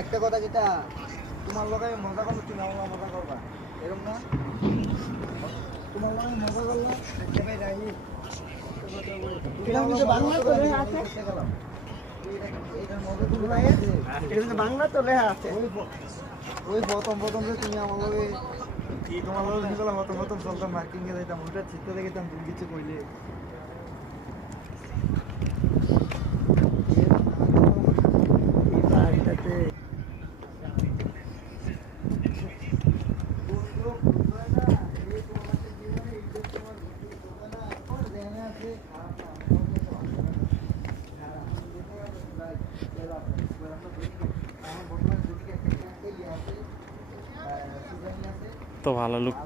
একটা কথা যেটা তোমার লোক আমি মজা করবো, তুমি আমার মজা করবা, এরকম না? তোমার লোক আমি মজা করলাম, বাংলা তো লেখা আছে। ওই প্রথম যে তুমি আমার লগে তোমার লগে প্রথম চলতাম মার্কিং এ যাইতাম, ওইটা চিত্র দেখতাম, তুমি কিছু কইলে তো ভালো লুক।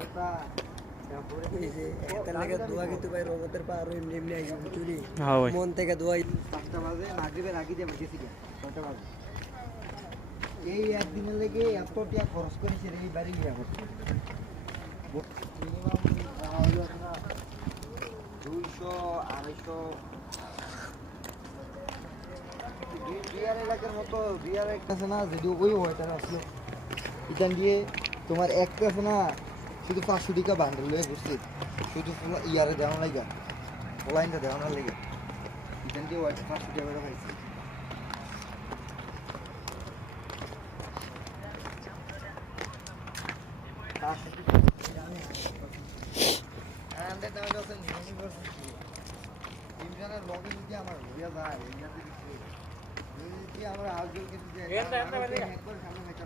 মন থেকে দোয়াই 5টা বাজে মাগরিবের আগে দিয়ে গেছি 6টা বাজে। এই একদিনের লেগে এত টাকা খরচ করেছে এই বাড়ি ইয়া করছে মিনিমাম 200-250 বিয়ার এলাকার মতো বিয়ার একটা আছে না, যদি ওই হয় তাহলে আসলে এখান দিয়ে তোমার একটা আছে না, শুধু 500 টাকা বান্ডেল হয়ে ঘুরছে, শুধু ইয়ারে দেওয়ার লাগে, অনলাইনটা দেওয়ানোর লেগে এখান দিয়ে 500 টাকা করে পাইছে। আমার